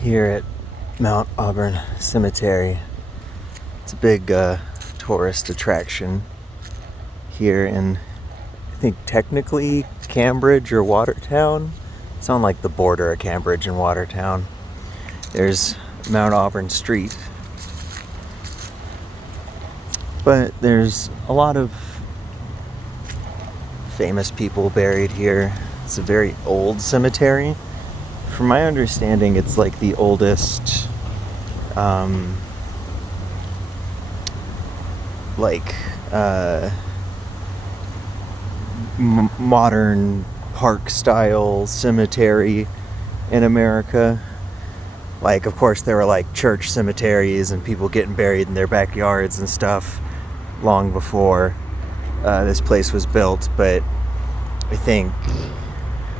here at Mount Auburn Cemetery. It's a big tourist attraction here in, I think, technically Cambridge or Watertown. It's on like the border of Cambridge and Watertown. There's Mount Auburn Street, but there's a lot of famous people buried here. It's a very old cemetery. From my understanding, it's like the oldest modern park style cemetery in America. Like, of course, there were like church cemeteries and people getting buried in their backyards and stuff long before this place was built, but I think,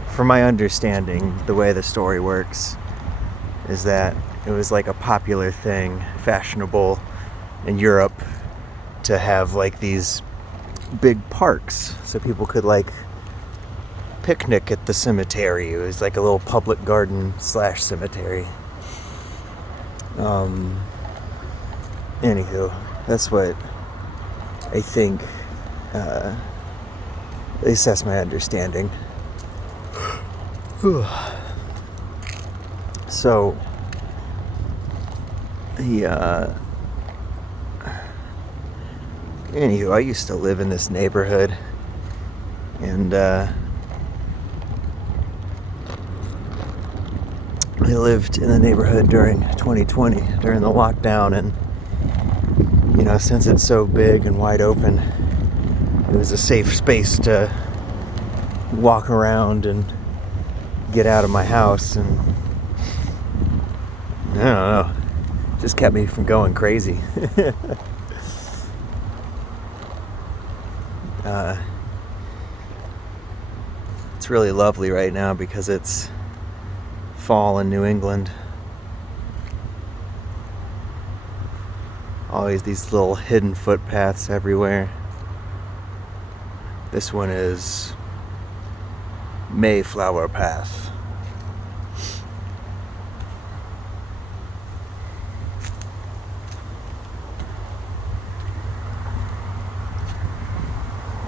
from my understanding, the way the story works is that it was like a popular thing, fashionable in Europe, to have like these big parks so people could like picnic at the cemetery. It was like a little public garden / cemetery. Anywho, that's what I think, at least that's my understanding. So, anywho, I used to live in this neighborhood, and I lived in the neighborhood during 2020, during the lockdown, and since it's so big and wide open, it was a safe space to walk around and get out of my house, and I don't know, just kept me from going crazy. It's really lovely right now because it's fall in New England. Always these little hidden footpaths everywhere. This one is Mayflower Path.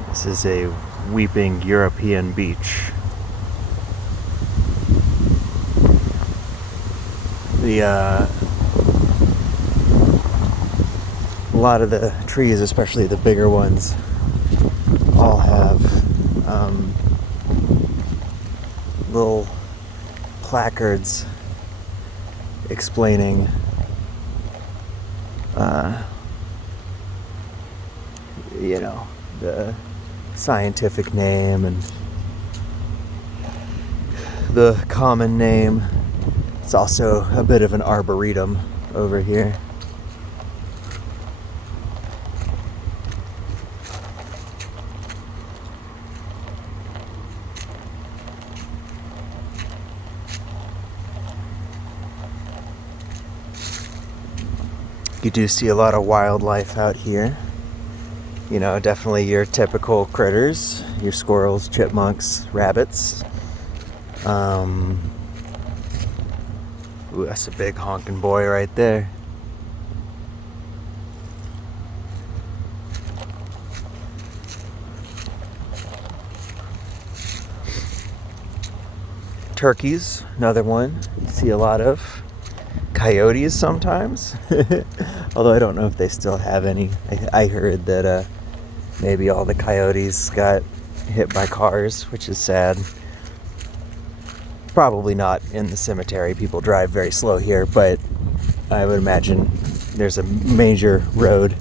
This is a weeping European beach. A lot of the trees, especially the bigger ones, all have little placards explaining the scientific name and the common name. It's also a bit of an arboretum over here. You do see a lot of wildlife out here. Definitely your typical critters, your squirrels, chipmunks, rabbits. Ooh, that's a big honking boy right there. Turkeys, another one you see a lot of. Coyotes sometimes, although I don't know if they still have any. I heard that maybe all the coyotes got hit by cars, which is sad. Probably not in the cemetery. People drive very slow here, but I would imagine there's a major road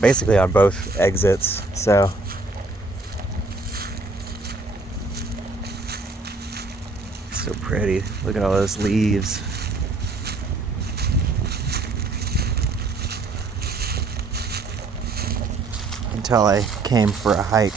basically on both exits, so so pretty. Look at all those leaves. Until I came for a hike.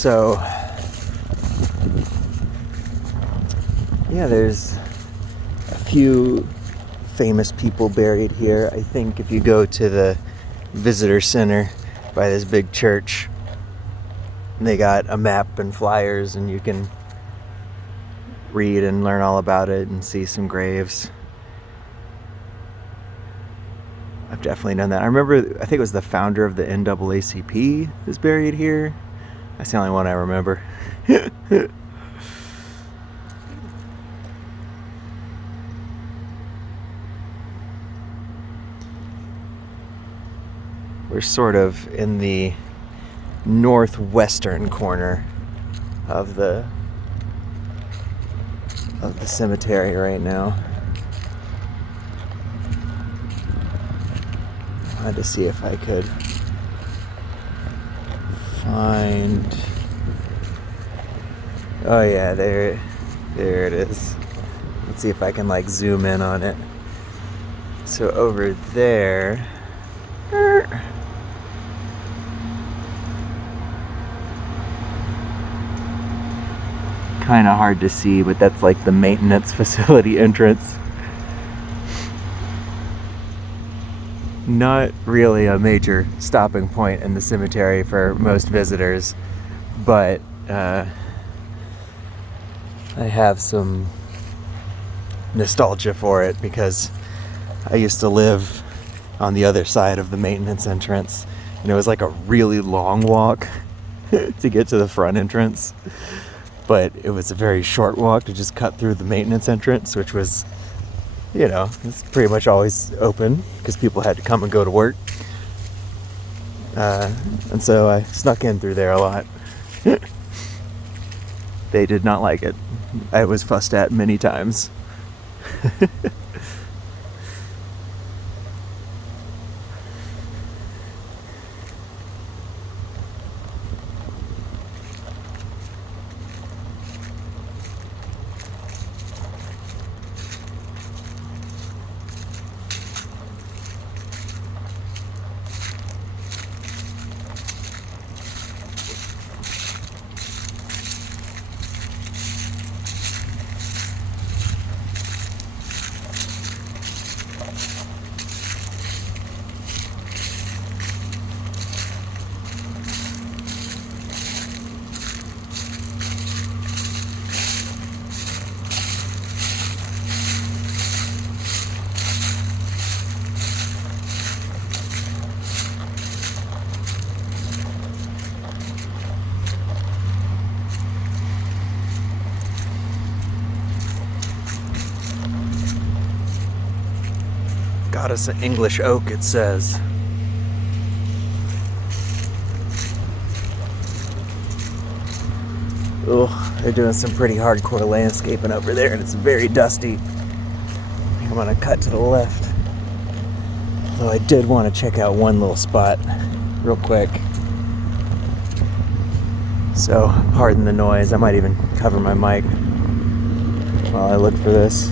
So, yeah, there's a few famous people buried here. I think if you go to the visitor center by this big church, they got a map and flyers, and you can read and learn all about it and see some graves. I've definitely done that. I remember, I think it was the founder of the NAACP is buried here. That's the only one I remember. We're sort of in the northwestern corner of the cemetery right now. I had to see if I could find. Oh yeah, there it is. Let's see if I can like zoom in on it. So over there, kind of hard to see, but that's like the maintenance facility entrance. Not really a major stopping point in the cemetery for most visitors, but I have some nostalgia for it because I used to live on the other side of the maintenance entrance, and it was like a really long walk to get to the front entrance, but it was a very short walk to just cut through the maintenance entrance, which was, you know, it's pretty much always open because people had to come and go to work. And so I snuck in through there a lot. They did not like it. I was fussed at many times. Got us an English oak, it says. Oh, they're doing some pretty hardcore landscaping over there, and it's very dusty. I'm gonna cut to the left. Though I did want to check out one little spot real quick. So, pardon the noise. I might even cover my mic while I look for this.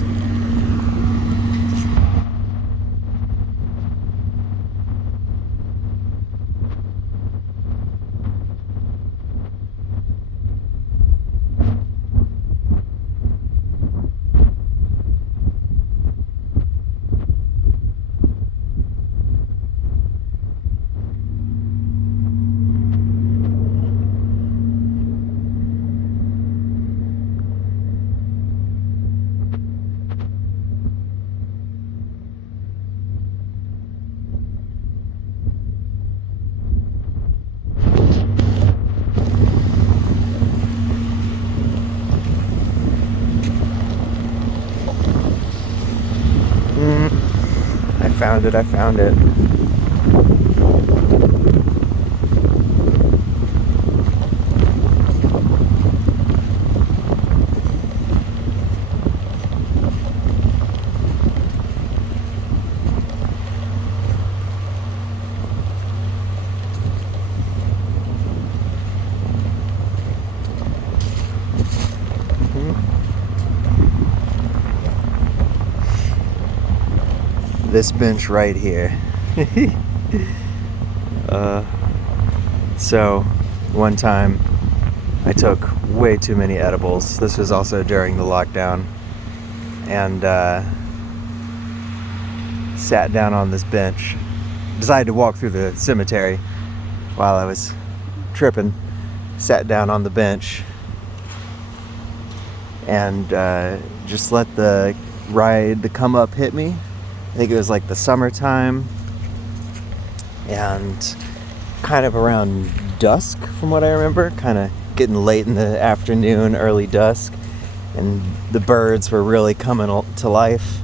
I found it. This bench right here. So one time I took way too many edibles. This was also during the lockdown. And sat down on this bench. Decided to walk through the cemetery while I was tripping. Sat down on the bench and just let the come up hit me. I think it was like the summertime and kind of around dusk from what I remember, kind of getting late in the afternoon, early dusk, and the birds were really coming to life.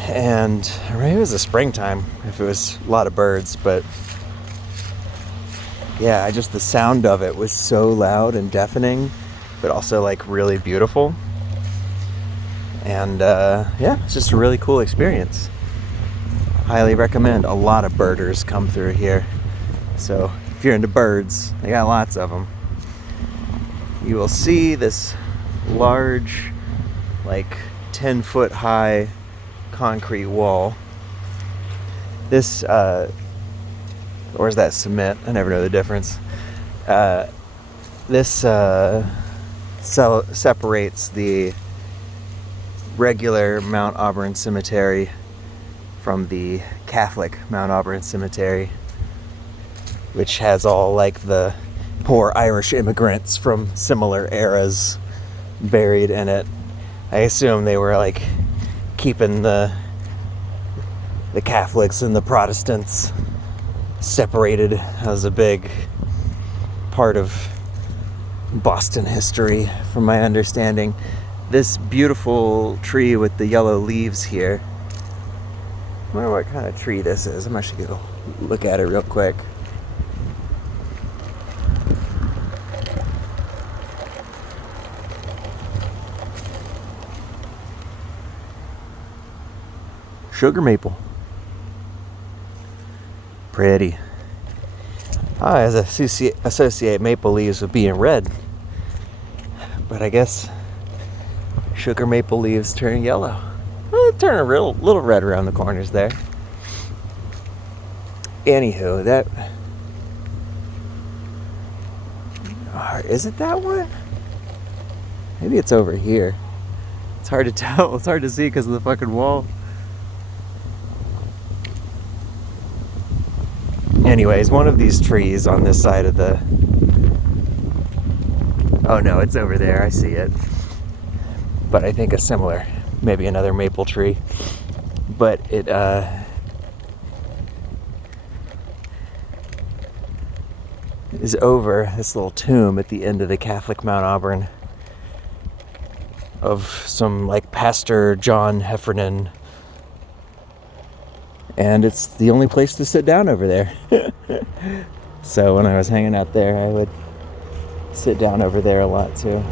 And maybe it was the springtime if it was a lot of birds, but yeah, just the sound of it was so loud and deafening, but also like really beautiful. And yeah, it's just a really cool experience. Highly recommend. A lot of birders come through here. So if you're into birds, they got lots of them. You will see this large, like 10-foot high concrete wall. This, or is that cement? I never know the difference. This separates the regular Mount Auburn Cemetery from the Catholic Mount Auburn Cemetery, which has all like the poor Irish immigrants from similar eras buried in it. I assume they were like keeping the Catholics and the Protestants separated. That was a big part of Boston history, from my understanding. This beautiful tree with the yellow leaves here. I wonder what kind of tree this is. I'm actually going to look at it real quick. Sugar maple. Pretty. I associate maple leaves with being red, but I guess sugar maple leaves turn yellow. Well, they turn a little red around the corners there. Anywho, that... is it that one? Maybe it's over here. It's hard to tell. It's hard to see because of the fucking wall. Anyways, one of these trees on this side of the... oh no, it's over there. I see it. But I think a similar, maybe another maple tree. But it is over this little tomb at the end of the Catholic Mount Auburn of some like Pastor John Heffernan. And it's the only place to sit down over there. So when I was hanging out there, I would sit down over there a lot too.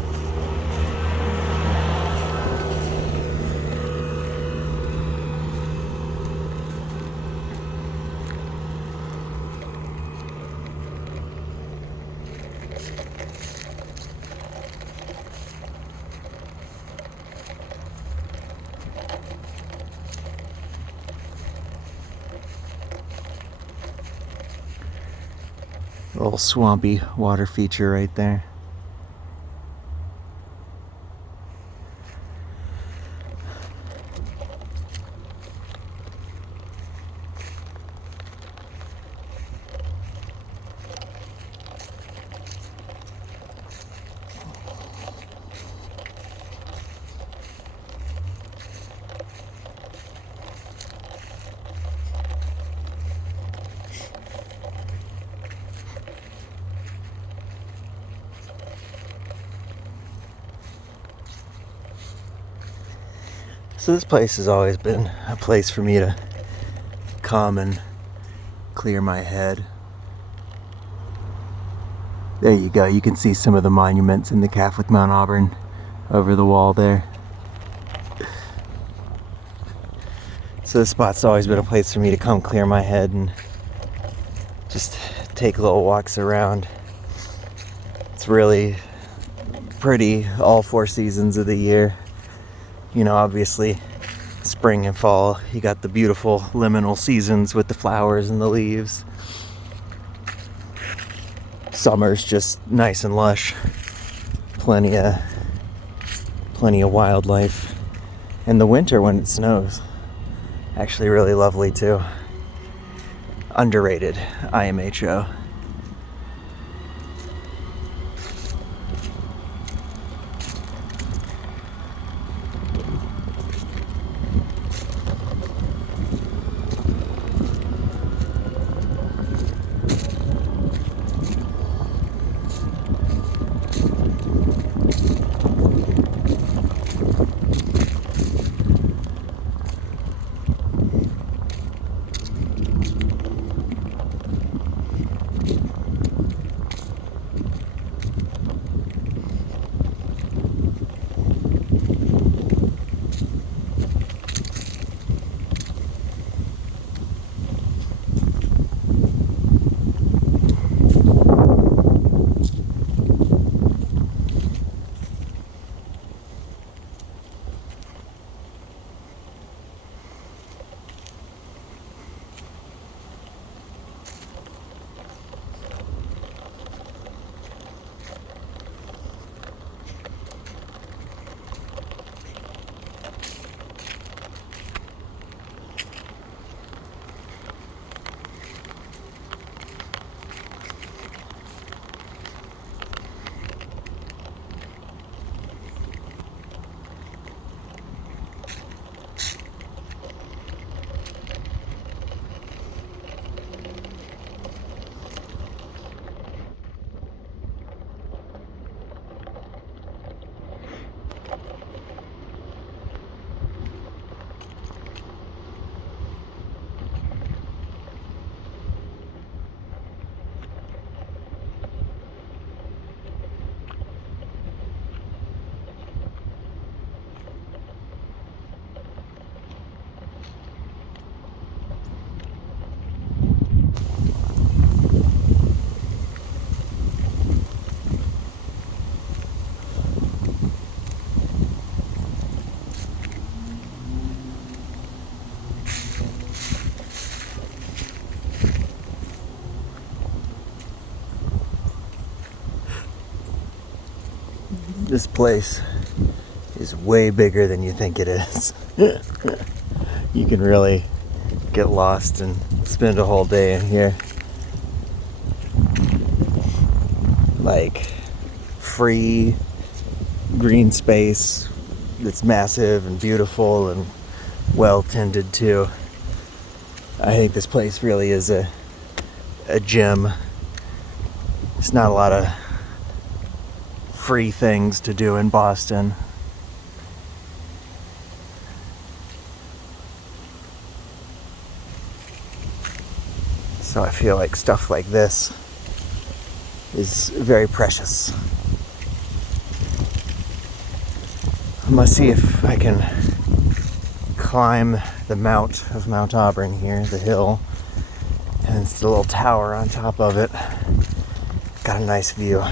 A little swampy water feature right there. So this place has always been a place for me to come and clear my head. There you go. You can see some of the monuments in the Catholic Mount Auburn over the wall there. So this spot's always been a place for me to come clear my head and just take little walks around. It's really pretty all 4 seasons of the year. You know, obviously, spring and fall, you got the beautiful liminal seasons with the flowers and the leaves. summer's just nice and lush. Plenty of wildlife. And the winter when it snows, actually really lovely too. Underrated, IMHO. This place is way bigger than you think it is. You can really get lost and spend a whole day in here. Like, free green space that's massive and beautiful and well tended to. I think this place really is a gem. There's not a lot of free things to do in Boston. So I feel like stuff like this is very precious. I must see if I can climb the mount of Mount Auburn here, the hill, and it's the little tower on top of it. Got a nice view.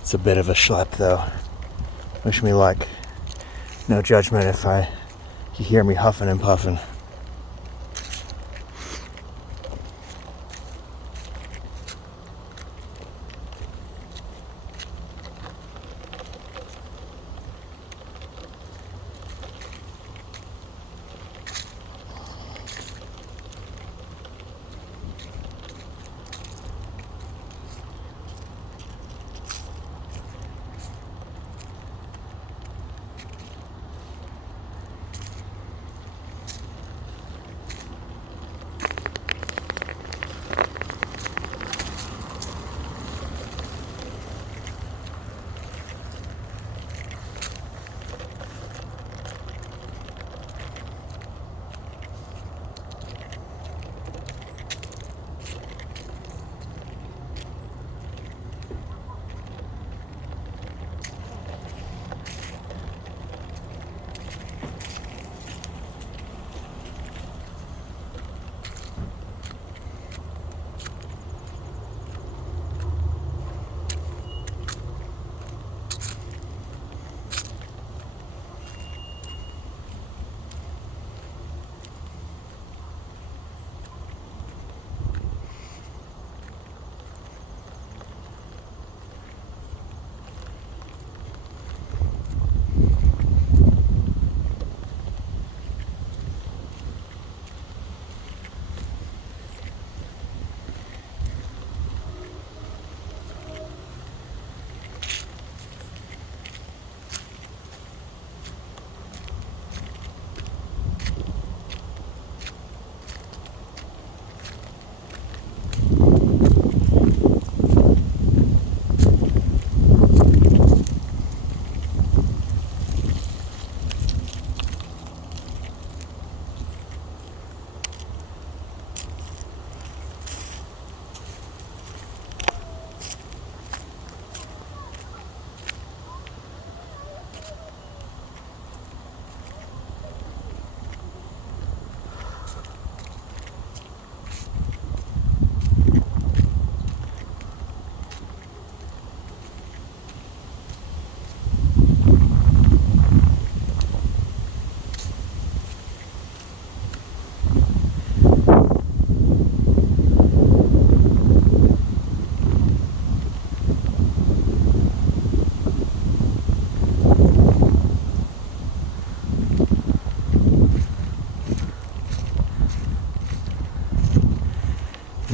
It's a bit of a schlep though. Wish me luck. No judgment if you hear me huffing and puffing.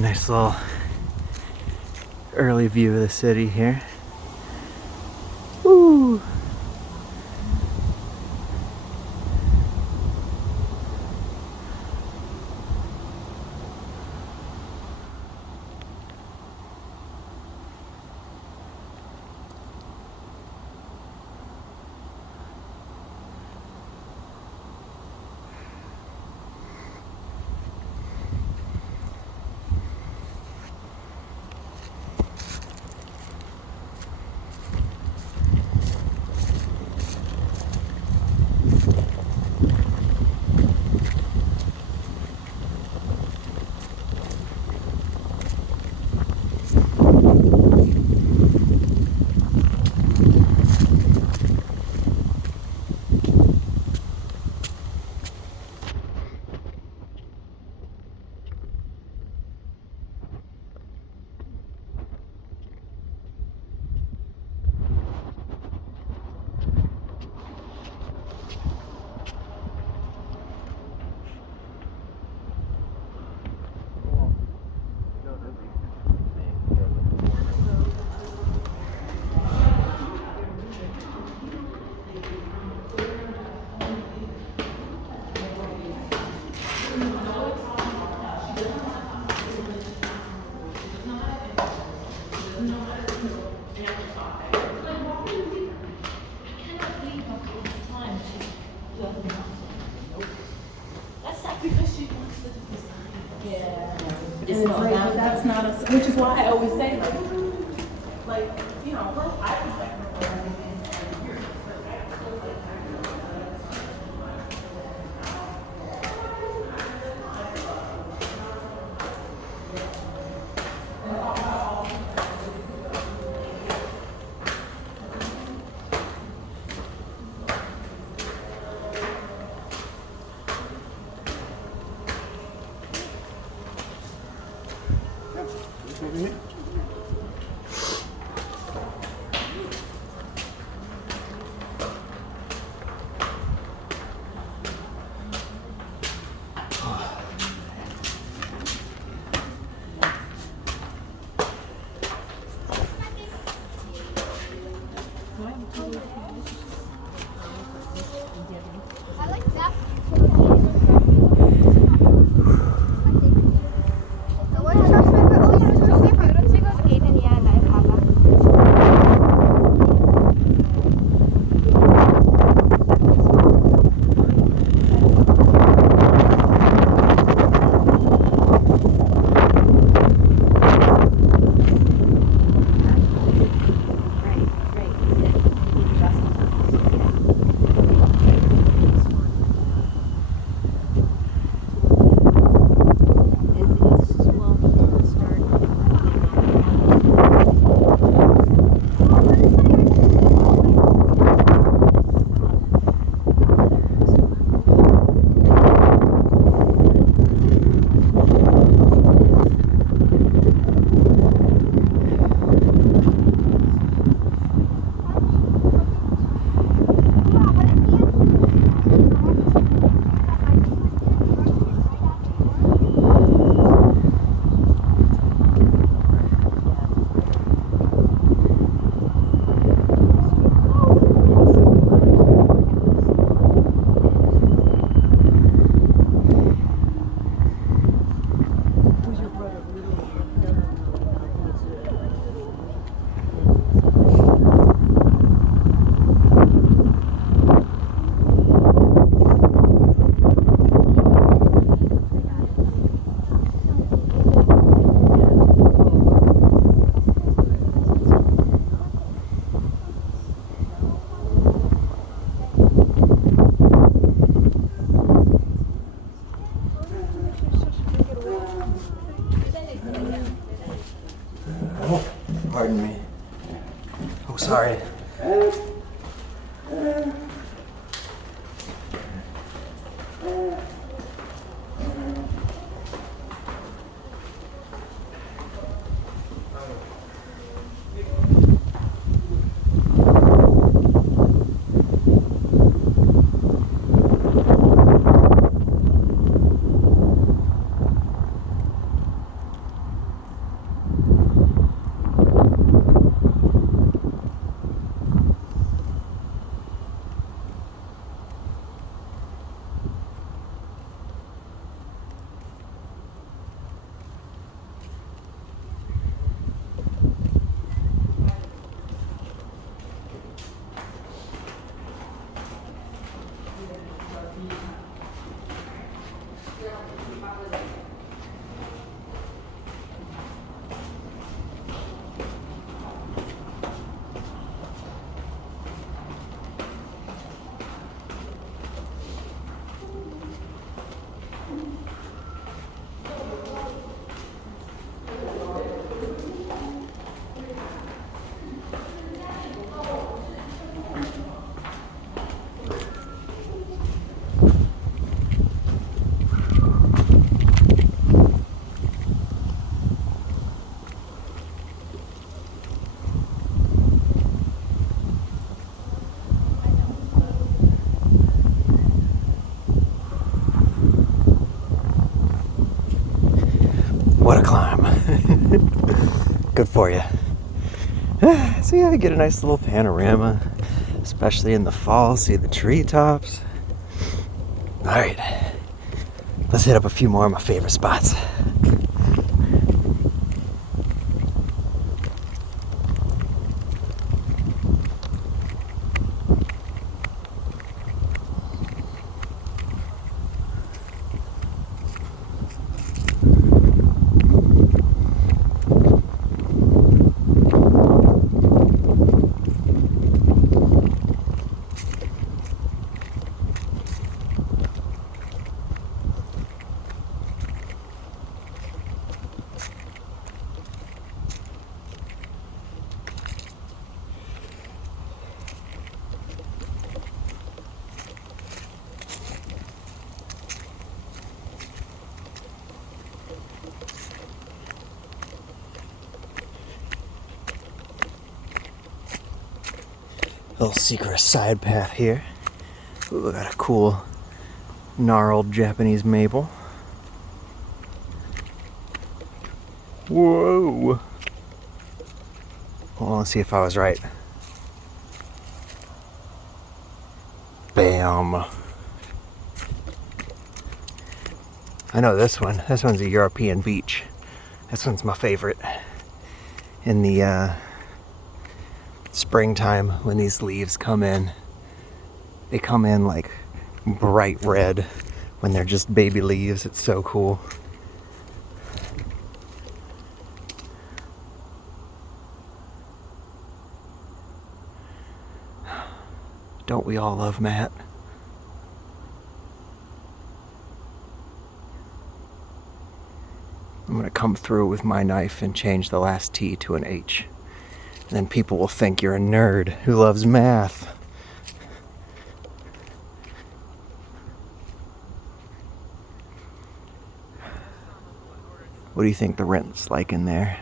Nice little early view of the city here. Woo! That's not a, which is why I always say, you know, to climb. Good for you. So yeah, I get a nice little panorama, especially in the fall. See the treetops. All right, let's hit up a few more of my favorite spots. Little secret side path here. Ooh, got a cool gnarled Japanese maple. Whoa! Well, let's see if I was right. Bam! I know this one. This one's a European beech. This one's my favorite. In the springtime, when these leaves come in, they come in like bright red when they're just baby leaves. It's so cool. Don't we all love Matt? I'm gonna come through with my knife and change the last T to an H. And then people will think you're a nerd who loves math. What do you think the rent's like in there?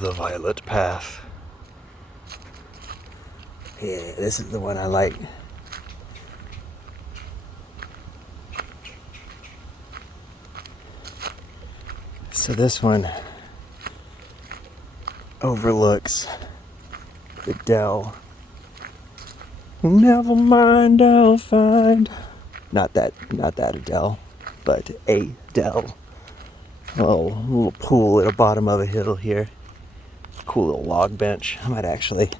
The violet path. Yeah, this is the one I like. So this one overlooks the dell. Never mind, I'll find. Not that Adele, but a dell. Little pool at the bottom of a hill here. Cool little log bench. I might actually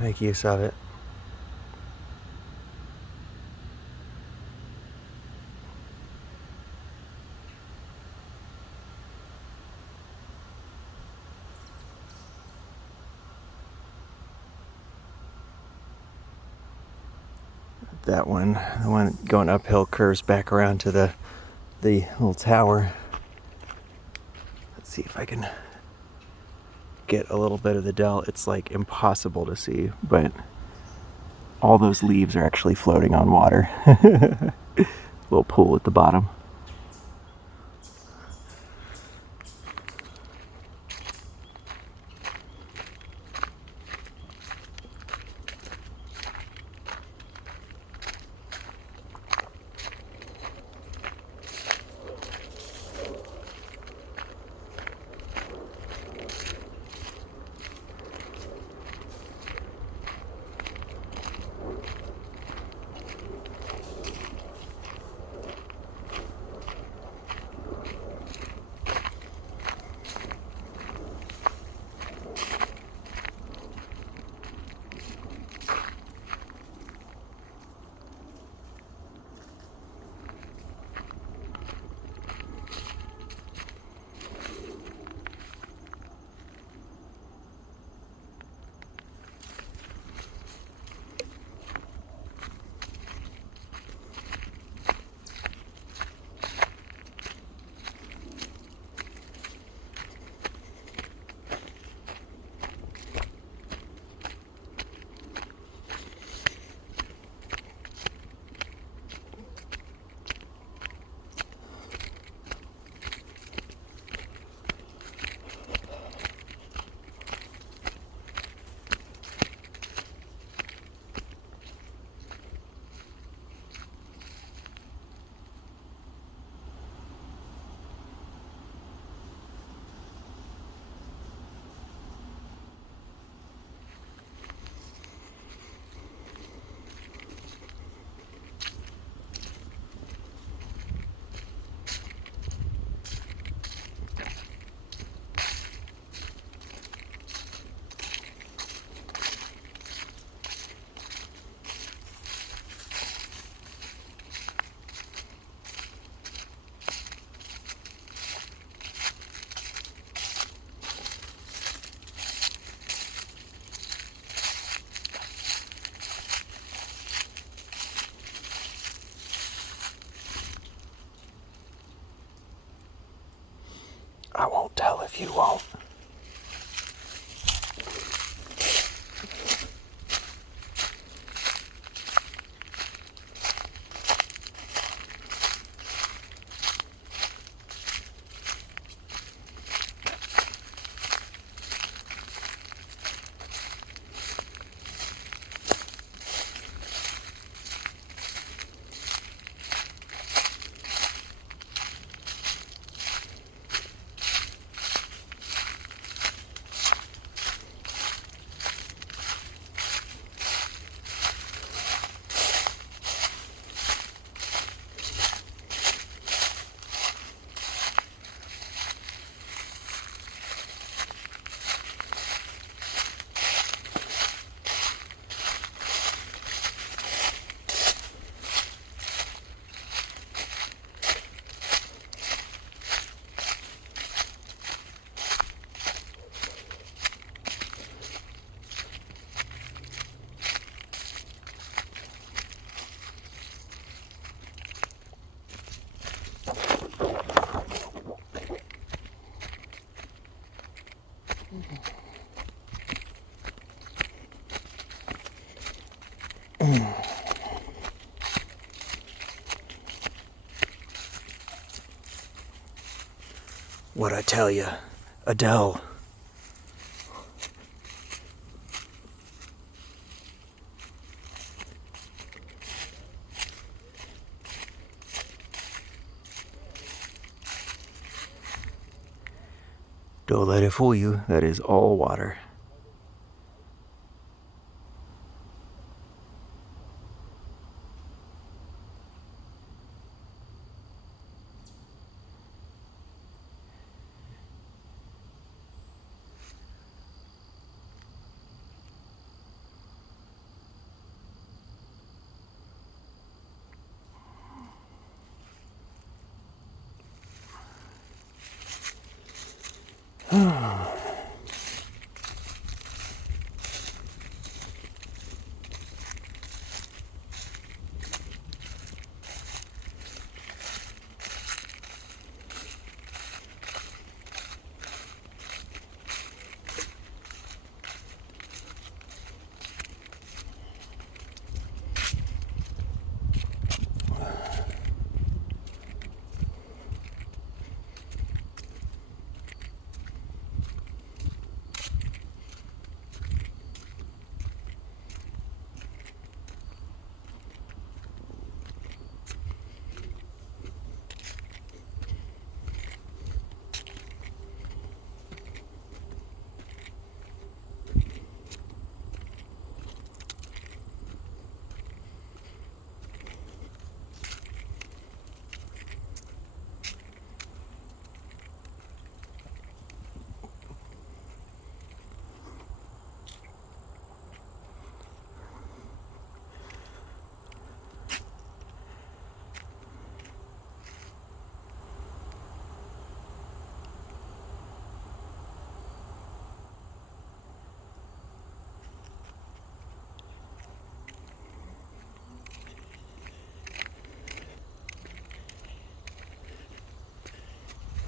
make use of it. That one, the one going uphill, curves back around to the little tower. Let's see if I can get a little bit of the dell. It's like impossible to see, but all those leaves are actually floating on water. Little pool at the bottom. if you won't. What'd I tell you? Adele. Don't let it fool you. That is all water.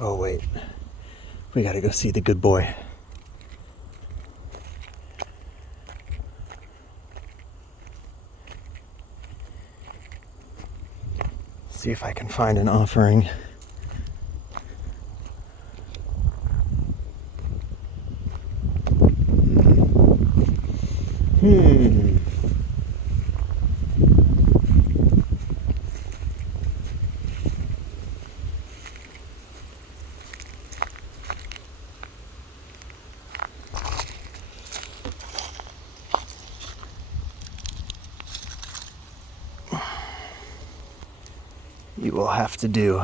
Oh, wait. We gotta go see the good boy. See if I can find an offering. You will have to do.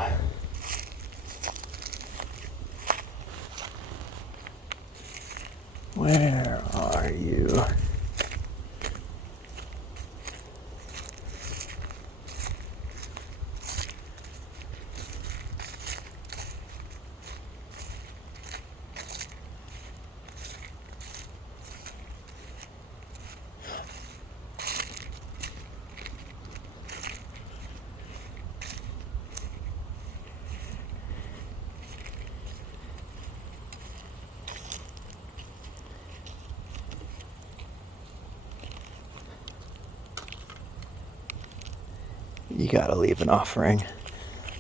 Where are you? You gotta leave an offering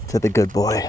to the good boy.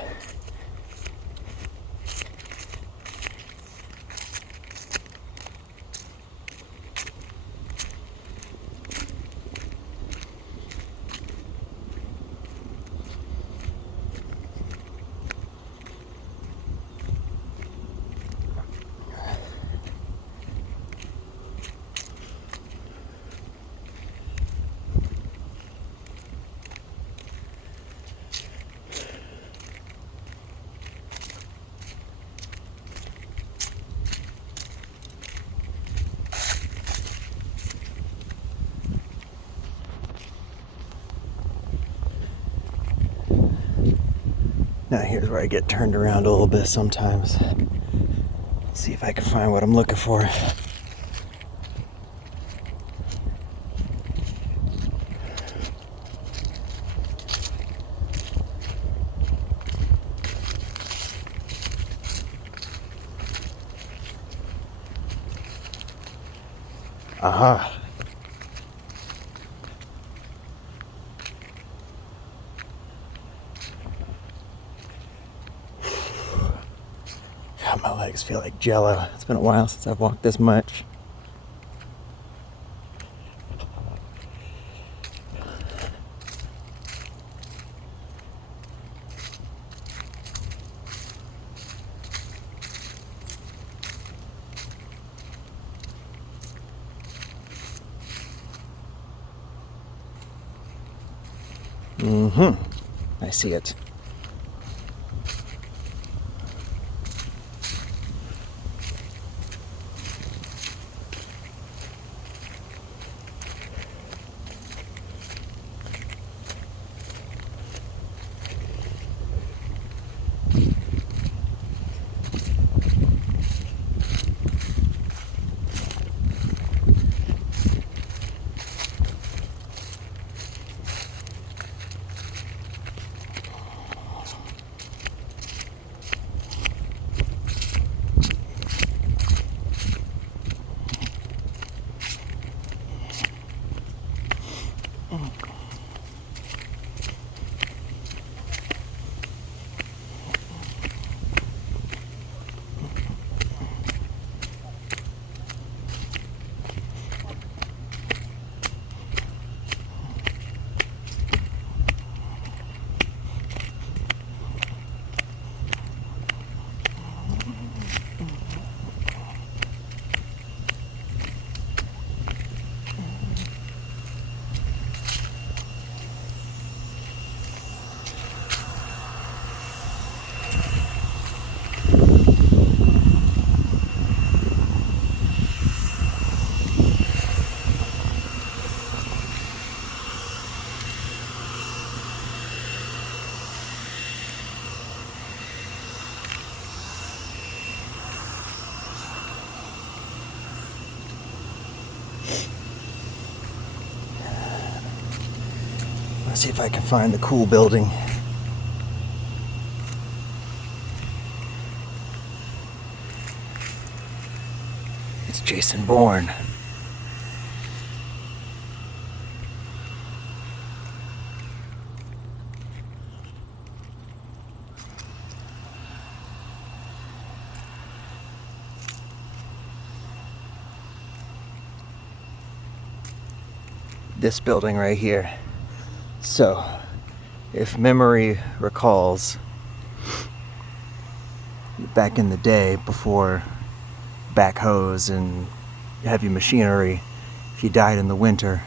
Now here's where I get turned around a little bit sometimes. See if I can find what I'm looking for. Aha. God, my legs feel like jello. It's been a while since I've walked this much. I see it. Let's see if I can find the cool building. It's Jason Bourne. This building right here. So, if memory recalls, back in the day before backhoes and heavy machinery, if you died in the winter,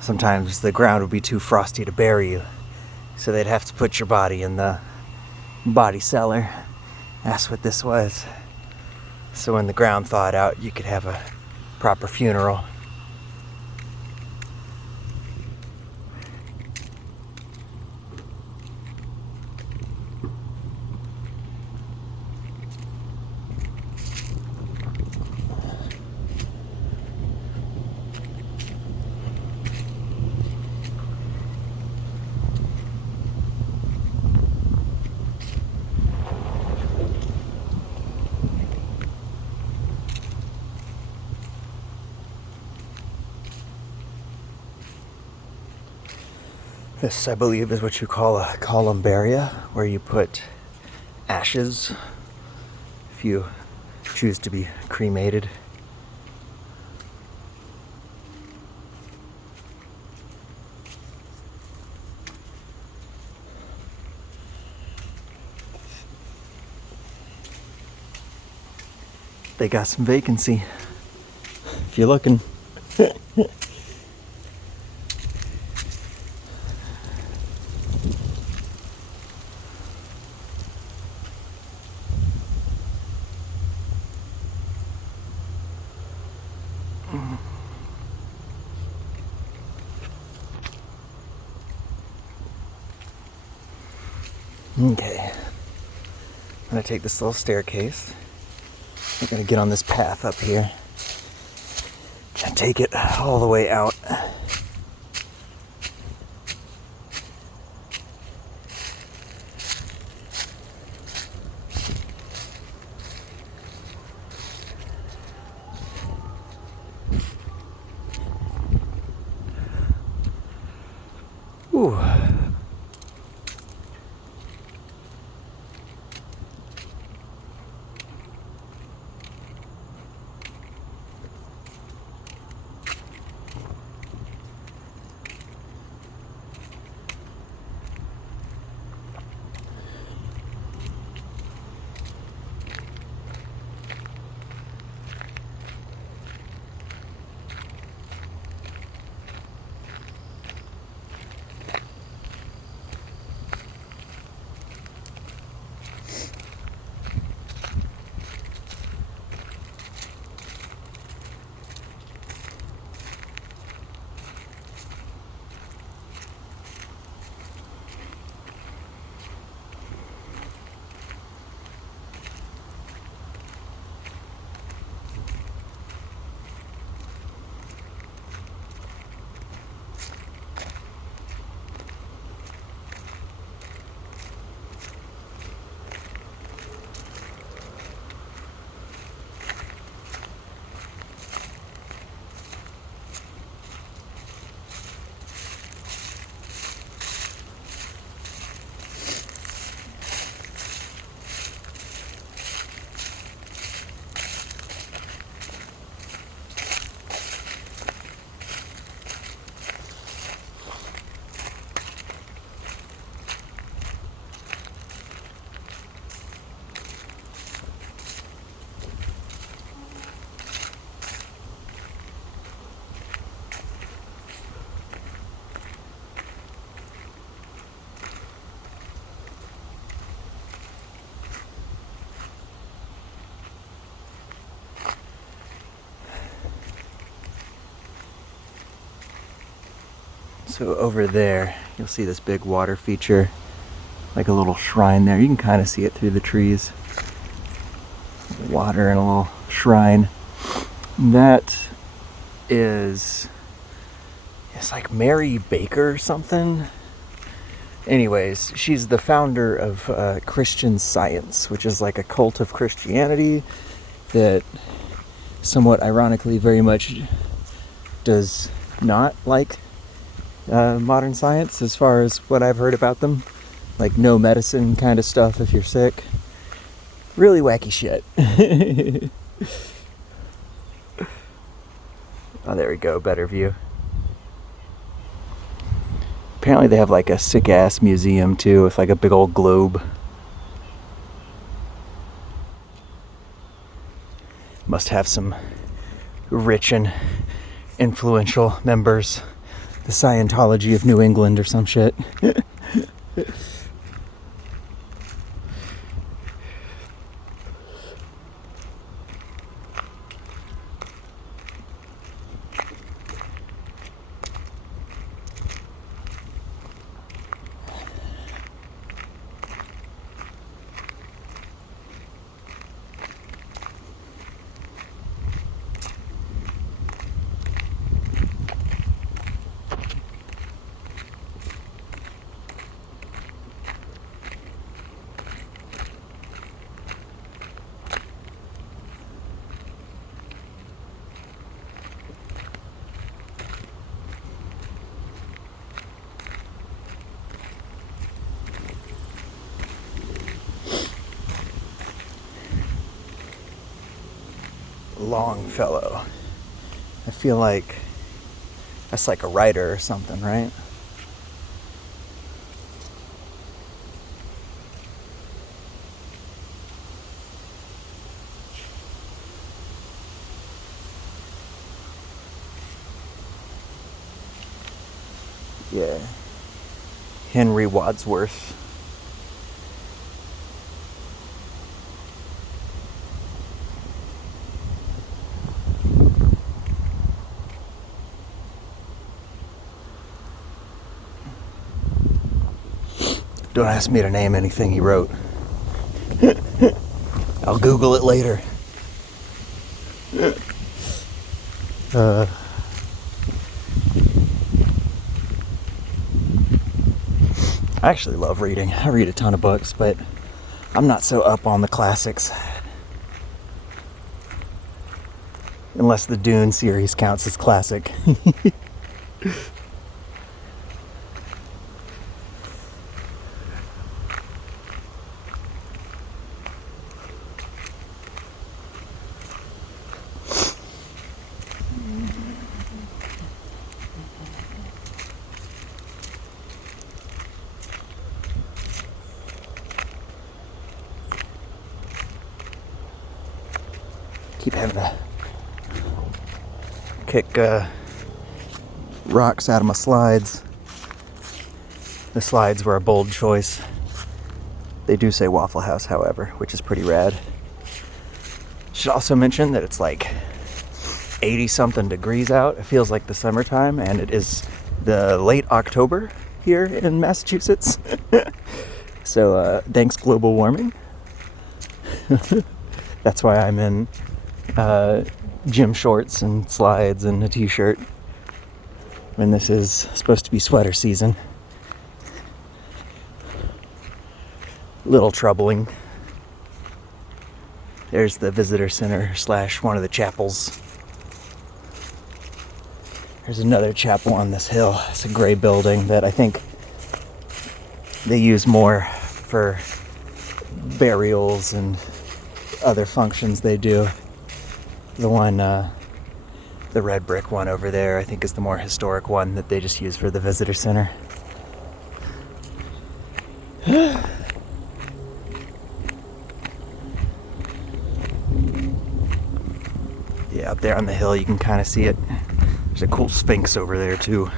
sometimes the ground would be too frosty to bury you. So they'd have to put your body in the body cellar. That's what this was. So when the ground thawed out, you could have a proper funeral. This, I believe, is what you call a columbaria, where you put ashes if you choose to be cremated. They got some vacancy if you're looking. Okay, I'm gonna take this little staircase. We're gonna get on this path up here and take it all the way out. Ooh. So over there, you'll see this big water feature, like a little shrine there. You can kind of see it through the trees. Water and a little shrine. That is, it's like Mary Baker or something. Anyways, she's the founder of Christian Science, which is like a cult of Christianity that somewhat ironically very much does not like modern science as far as what I've heard about them. Like no medicine kind of stuff if you're sick. Really wacky shit. Oh, there we go, better view. Apparently they have like a sick ass museum too with like a big old globe. Must have some rich and influential members. The Scientology of New England or some shit. Longfellow. I feel like that's like a writer or something, right? Yeah. Henry Wadsworth. Don't ask me to name anything he wrote. I'll Google it later. I actually love reading. I read a ton of books, but I'm not so up on the classics. Unless the Dune series counts as classic. Keep having to kick rocks out of my slides. The slides were a bold choice. They do say Waffle House, however, which is pretty rad. Should also mention that it's like 80 something degrees out. It feels like the summertime, and it is the late October here in Massachusetts. So thanks global warming. That's why I'm in gym shorts and slides and a t-shirt when this is supposed to be sweater season. Little troubling. There's the visitor center / one of the chapels. There's another chapel on this hill. It's a gray building that I think they use more for burials and other functions they do. The one, the red brick one over there, I think is the more historic one that they just use for the visitor center. Yeah, up there on the hill you can kind of see it. There's a cool sphinx over there too.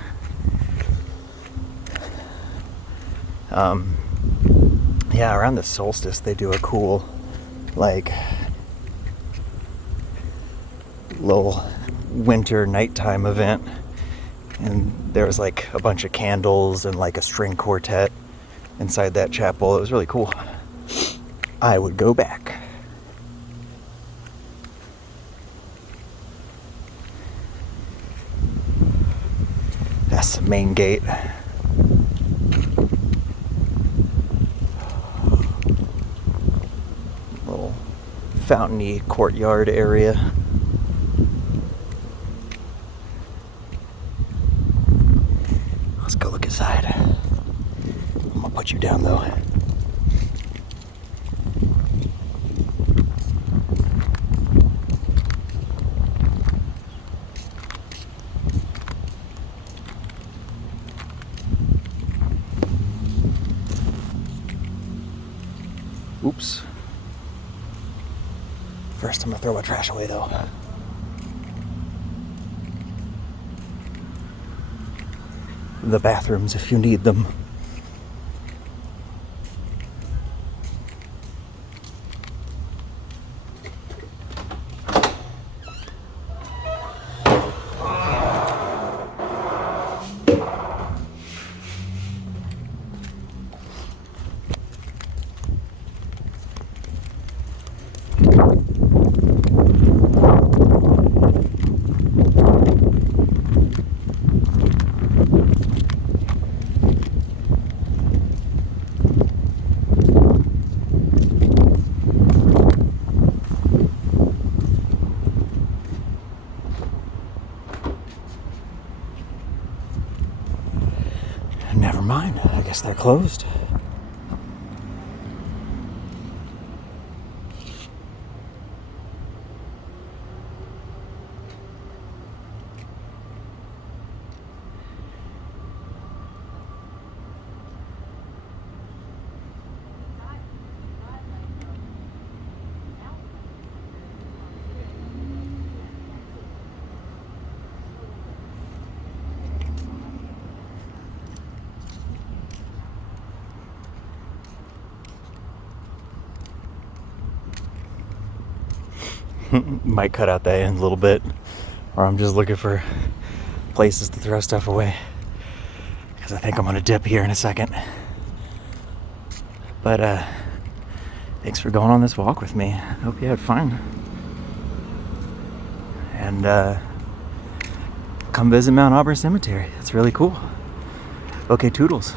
Yeah, around the solstice they do a cool, like, little winter nighttime event. And there was like a bunch of candles and like a string quartet inside that chapel. It was really cool. I would go back. That's the main gate. Little fountainy courtyard area. Let's go look inside. I'm gonna put you down though. Oops. First, I'm gonna throw my trash away though. The bathrooms if you need them. Never mind, I guess they're closed. Might cut out the end a little bit, or I'm just looking for places to throw stuff away, because I think I'm gonna dip here in a second. But thanks for going on this walk with me. Hope you had fun. And come visit Mount Auburn Cemetery. It's really cool. Okay, toodles.